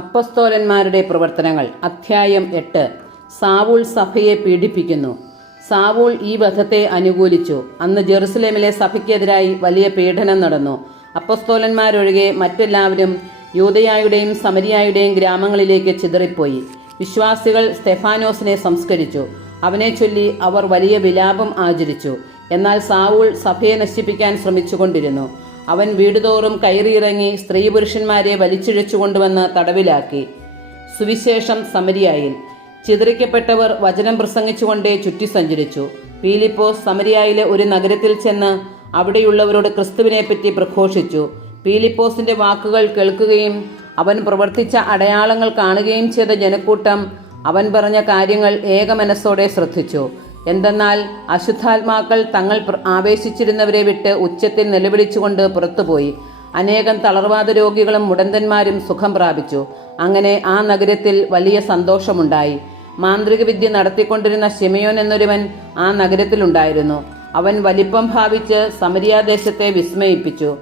അപ്പസ്തോലന്മാരുടെ പ്രവർത്തനങ്ങൾ അധ്യായം 8. സാവൂൾ സഭയെ പീഡിപ്പിക്കുന്നു. സാവൂൾ ഈ വധത്തെ അനുകൂലിച്ചു. അന്ന് ജെറുസലേമിലെ സഭയ്ക്കെതിരായി വലിയ പീഡനം നടന്നു. അപ്പസ്തോലന്മാരൊഴികെ മറ്റെല്ലാവരും യൂദയായുടെയും സമരിയായുടെയും ഗ്രാമങ്ങളിലേക്ക് ചിതറിപ്പോയി. വിശ്വാസികൾ സ്തെഫാനോസിനെ സംസ്കരിച്ചു. അവനെ ചൊല്ലി അവർ വലിയ വിലാപം ആചരിച്ചു. എന്നാൽ സാവൂൾ സഭയെ നശിപ്പിക്കാൻ ശ്രമിച്ചുകൊണ്ടിരുന്നു. അവൻ വീടുതോറും കയറിയിറങ്ങി സ്ത്രീ പുരുഷന്മാരെ വലിച്ചിഴച്ചു കൊണ്ടുവന്ന് തടവിലാക്കി. സുവിശേഷം സമരിയായിൽ. ചിതറിക്കപ്പെട്ടവർ വചനം പ്രസംഗിച്ചുകൊണ്ടേ ചുറ്റി സഞ്ചരിച്ചു. പീലിപ്പോസ് സമരിയായിലെ ഒരു നഗരത്തിൽ ചെന്ന് അവിടെയുള്ളവരോട് ക്രിസ്തുവിനെപ്പറ്റി പ്രഘോഷിച്ചു. പീലിപ്പോസിന്റെ വാക്കുകൾ കേൾക്കുകയും അവൻ പ്രവർത്തിച്ച അടയാളങ്ങൾ കാണുകയും ചെയ്ത ജനക്കൂട്ടം അവൻ പറഞ്ഞ കാര്യങ്ങൾ ഏകമനസ്സോടെ ശ്രദ്ധിച്ചു. എന്തെന്നാൽ അശുദ്ധാത്മാക്കൾ തങ്ങൾ ആവേശിച്ചിരുന്നവരെ വിട്ട് ഉച്ചത്തിൽ നിലവിളിച്ചുകൊണ്ട് പുറത്തുപോയി. അനേകം തളർവാദ രോഗികളും മുടന്തന്മാരും സുഖം പ്രാപിച്ചു. അങ്ങനെ ആ നഗരത്തിൽ വലിയ സന്തോഷമുണ്ടായി. മാന്ത്രിക വിദ്യ നടത്തിക്കൊണ്ടിരുന്ന ശിമയോൻ എന്നൊരുവൻ ആ നഗരത്തിലുണ്ടായിരുന്നു. അവൻ വലിപ്പം ഭാവിച്ച് സമരിയാദേശത്തെ വിസ്മയിപ്പിച്ചു.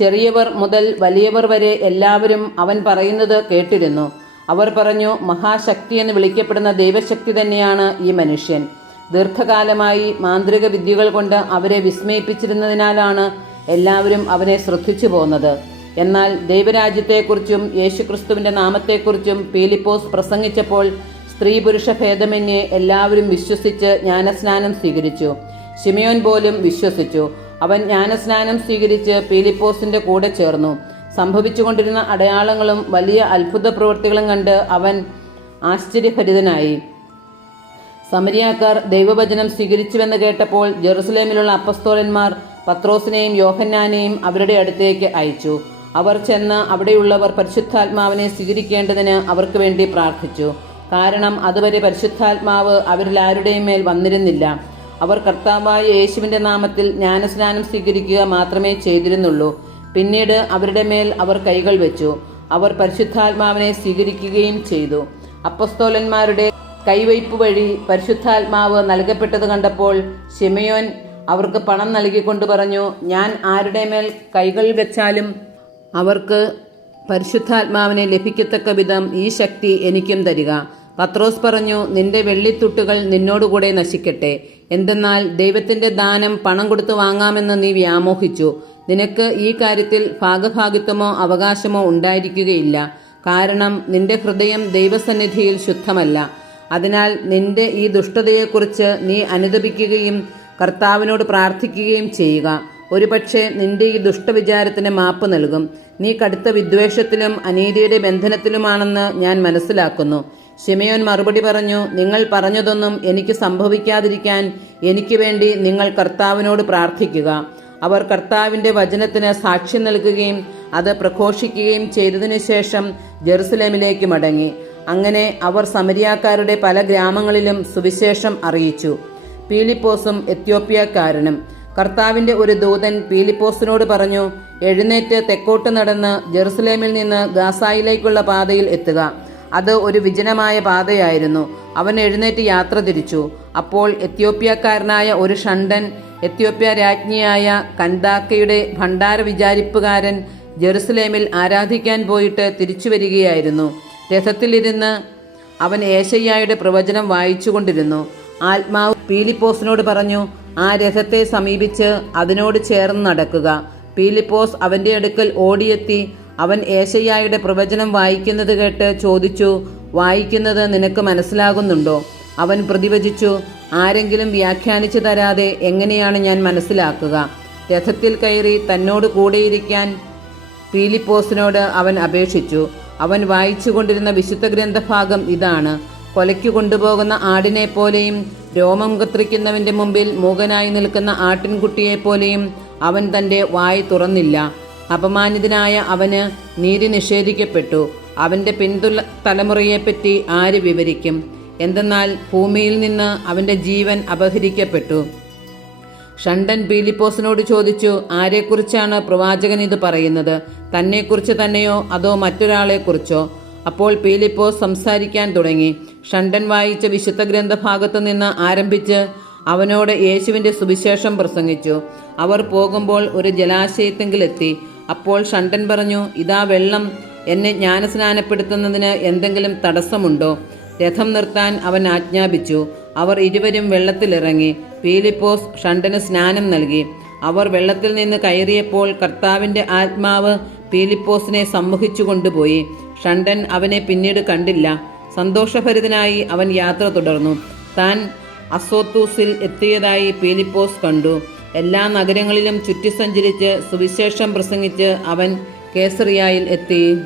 ചെറിയവർ മുതൽ വലിയവർ വരെ എല്ലാവരും അവൻ പറയുന്നത് കേട്ടിരുന്നു. അവർ പറഞ്ഞു, മഹാശക്തി എന്ന് വിളിക്കപ്പെടുന്ന ദൈവശക്തി തന്നെയാണ് ഈ മനുഷ്യൻ. ദീർഘകാലമായി മാന്ത്രിക വിദ്യകൾ കൊണ്ട് അവരെ വിസ്മയിപ്പിച്ചിരുന്നതിനാലാണ് എല്ലാവരും അവനെ ശ്രദ്ധിച്ചു പോന്നത്. എന്നാൽ ദൈവരാജ്യത്തെക്കുറിച്ചും യേശുക്രിസ്തുവിന്റെ നാമത്തെക്കുറിച്ചും പീലിപ്പോസ് പ്രസംഗിച്ചപ്പോൾ സ്ത്രീ പുരുഷ ഭേദമന്യേ എല്ലാവരും വിശ്വസിച്ച് ജ്ഞാനസ്നാനം സ്വീകരിച്ചു. ശിമയോൻ പോലും വിശ്വസിച്ചു. അവൻ ജ്ഞാനസ്നാനം സ്വീകരിച്ച് പീലിപ്പോസിന്റെ കൂടെ ചേർന്നു. സംഭവിച്ചുകൊണ്ടിരുന്ന അടയാളങ്ങളും വലിയ അത്ഭുത പ്രവൃത്തികളും കണ്ട് അവൻ ആശ്ചര്യഭരിതനായി. സമരിയാക്കാർ ദൈവവചനം സ്വീകരിച്ചുവെന്ന് കേട്ടപ്പോൾ ജെറുസലേമിലുള്ള അപ്പസ്തോലന്മാർ പത്രോസിനെയും യോഹന്നാനെയും അവരുടെ അടുത്തേക്ക് അയച്ചു. അവർ ചെന്ന് അവിടെയുള്ളവർ പരിശുദ്ധാത്മാവിനെ സ്വീകരിക്കേണ്ടതിന് അവർക്ക് വേണ്ടി പ്രാർത്ഥിച്ചു. കാരണം അതുവരെ പരിശുദ്ധാത്മാവ് അവരിൽ ആരുടെയും മേൽ വന്നിരുന്നില്ല. അവർ കർത്താവായ യേശുവിന്റെ നാമത്തിൽ ജ്ഞാനസ്നാനം സ്വീകരിക്കുക മാത്രമേ ചെയ്തിരുന്നുള്ളൂ. പിന്നീട് അവരുടെ മേൽ അവർ കൈകൾ വെച്ചു. അവർ പരിശുദ്ധാത്മാവിനെ സ്വീകരിക്കുകയും ചെയ്തു. അപ്പസ്തോലന്മാരുടെ കൈവയ്പ് വഴി പരിശുദ്ധാത്മാവ് നൽകപ്പെട്ടത് കണ്ടപ്പോൾ ശിമയോൻ അവർക്ക് പണം നൽകിക്കൊണ്ട് പറഞ്ഞു, ഞാൻ ആരുടെ മേൽ കൈകൾ വെച്ചാലും അവർക്ക് പരിശുദ്ധാത്മാവിനെ ലഭിക്കത്തക്ക വിധം ഈ ശക്തി എനിക്കും തരിക. പത്രോസ് പറഞ്ഞു, നിന്റെ വെള്ളിത്തുട്ടുകൾ നിന്നോടുകൂടെ നശിക്കട്ടെ. എന്തെന്നാൽ ദൈവത്തിന്റെ ദാനം പണം കൊടുത്തു വാങ്ങാമെന്ന് നീ വ്യാമോഹിച്ചു. നിനക്ക് ഈ കാര്യത്തിൽ ഭാഗഭാഗിത്വമോ അവകാശമോ ഉണ്ടായിരിക്കുകയില്ല. കാരണം നിന്റെ ഹൃദയം ദൈവസന്നിധിയിൽ ശുദ്ധമല്ല. അതിനാൽ നിന്റെ ഈ ദുഷ്ടതയെക്കുറിച്ച് നീ അനുതപിക്കുകയും കർത്താവിനോട് പ്രാർത്ഥിക്കുകയും ചെയ്യുക. ഒരുപക്ഷെ നിന്റെ ഈ ദുഷ്ടവിചാരത്തിന് മാപ്പ് നൽകും. നീ കടുത്ത വിദ്വേഷത്തിലും അനീതിയുടെ ബന്ധനത്തിലുമാണെന്ന് ഞാൻ മനസ്സിലാക്കുന്നു. ശിമയോൻ മറുപടി പറഞ്ഞു, നിങ്ങൾ പറഞ്ഞതൊന്നും എനിക്ക് സംഭവിക്കാതിരിക്കാൻ എനിക്ക് വേണ്ടി നിങ്ങൾ കർത്താവിനോട് പ്രാർത്ഥിക്കുക. അവർ കർത്താവിന്റെ വചനത്തിന് സാക്ഷ്യം നൽകുകയും അത് പ്രഘോഷിക്കുകയും ചെയ്തതിനു ശേഷം ജെറുസലേമിലേക്ക് മടങ്ങി. അങ്ങനെ അവർ സമരിയാക്കാരുടെ പല ഗ്രാമങ്ങളിലും സുവിശേഷം അറിയിച്ചു. പീലിപ്പോസും എത്യോപ്യക്കാരനും. കർത്താവിന്റെ ഒരു ദൂതൻ പീലിപ്പോസിനോട് പറഞ്ഞു, എഴുന്നേറ്റ് തെക്കോട്ട് നടന്ന് ജെറുസലേമിൽ നിന്ന് ഗാസായിലേക്കുള്ള പാതയിൽ എത്തുക. അത് ഒരു വിജനമായ പാതയായിരുന്നു. അവൻ എഴുന്നേറ്റ് യാത്ര തിരിച്ചു. അപ്പോൾ എത്യോപ്യക്കാരനായ ഒരു ഷണ്ടൻ എത്യോപ്യ രാജ്ഞിയായ കന്ദാക്കയുടെ ഭണ്ഡാര വിചാരിപ്പുകാരൻ ജെറുസലേമിൽ ആരാധിക്കാൻ പോയിട്ട് തിരിച്ചു വരികയായിരുന്നു. രഥത്തിലിരുന്ന് അവൻ ഏശയ്യായുടെ പ്രവചനം വായിച്ചുകൊണ്ടിരുന്നു. ആത്മാവ് പീലിപ്പോസിനോട് പറഞ്ഞു, ആ രഥത്തെ സമീപിച്ച് അതിനോട് ചേർന്ന് നടക്കുക. പീലിപ്പോസ് അവന്റെ അടുക്കൽ ഓടിയെത്തി അവൻ ഏശയ്യായുടെ പ്രവചനം വായിക്കുന്നത് കേട്ട് ചോദിച്ചു, വായിക്കുന്നത് നിനക്ക് മനസ്സിലാകുന്നുണ്ടോ? അവൻ പ്രതിവചിച്ചു, ആരെങ്കിലും വ്യാഖ്യാനിച്ചു തരാതെ എങ്ങനെയാണ് ഞാൻ മനസ്സിലാക്കുക? രഥത്തിൽ കയറി തന്നോട് കൂടെയിരിക്കാൻ പീലിപ്പോസിനോട് അവൻ അപേക്ഷിച്ചു. അവൻ വായിച്ചുകൊണ്ടിരുന്ന വിശുദ്ധ ഗ്രന്ഥഭാഗം ഇതാണ്. കൊലയ്ക്കു കൊണ്ടുപോകുന്ന ആടിനെ പോലെയും രോമം കത്രിക്കുന്നവന്റെ മുമ്പിൽ മൂകനായി നിൽക്കുന്ന ആട്ടിൻകുട്ടിയെപ്പോലെയും അവൻ തന്റെ വായ് തുറന്നില്ല. അപമാനിതനായ അവന് നീതി നിഷേധിക്കപ്പെട്ടു. അവന്റെ തലമുറയെപ്പറ്റി ആര് വിവരിക്കും? എന്തെന്നാൽ ഭൂമിയിൽ നിന്ന് അവന്റെ ജീവൻ അപഹരിക്കപ്പെട്ടു. ഷണ്ടൻ പീലിപ്പോസിനോട് ചോദിച്ചു, ആരെക്കുറിച്ചാണ് പ്രവാചകൻ ഇത് പറയുന്നത്? തന്നെക്കുറിച്ച് തന്നെയോ അതോ മറ്റൊരാളെക്കുറിച്ചോ? അപ്പോൾ പീലിപ്പോസ് സംസാരിക്കാൻ തുടങ്ങി. ഷണ്ടൻ വായിച്ച വിശുദ്ധ ഗ്രന്ഥഭാഗത്തു നിന്ന് ആരംഭിച്ച് അവനോട് യേശുവിന്റെ സുവിശേഷം പ്രസംഗിച്ചു. അവർ പോകുമ്പോൾ ഒരു ജലാശയത്തെങ്കിലെത്തി. അപ്പോൾ ഷണ്ടൻ പറഞ്ഞു, ഇതാ വെള്ളം, എന്നെ ജ്ഞാനസ്നാനപ്പെടുത്തുന്നതിന് എന്തെങ്കിലും തടസ്സമുണ്ടോ? രഥം നിർത്താൻ അവൻ ആജ്ഞാപിച്ചു. അവർ ഇരുവരും വെള്ളത്തിലിറങ്ങി. പീലിപ്പോസ് ഷണ്ഡന് സ്നാനം നൽകി. അവർ വെള്ളത്തിൽ നിന്ന് കയറിയപ്പോൾ കർത്താവിൻ്റെ ആത്മാവ് പീലിപ്പോസിനെ സമ്മോഹിച്ചു കൊണ്ടുപോയി. ഷണ്ഡൻ അവനെ പിന്നീട് കണ്ടില്ല. സന്തോഷഭരിതനായി അവൻ യാത്ര തുടർന്നു. താൻ അസോത്തൂസിൽ എത്തിയതായി പീലിപ്പോസ് കണ്ടു. എല്ലാ നഗരങ്ങളിലും ചുറ്റി സഞ്ചരിച്ച് സുവിശേഷം പ്രസംഗിച്ച് അവൻ കേസറിയായിൽ എത്തി.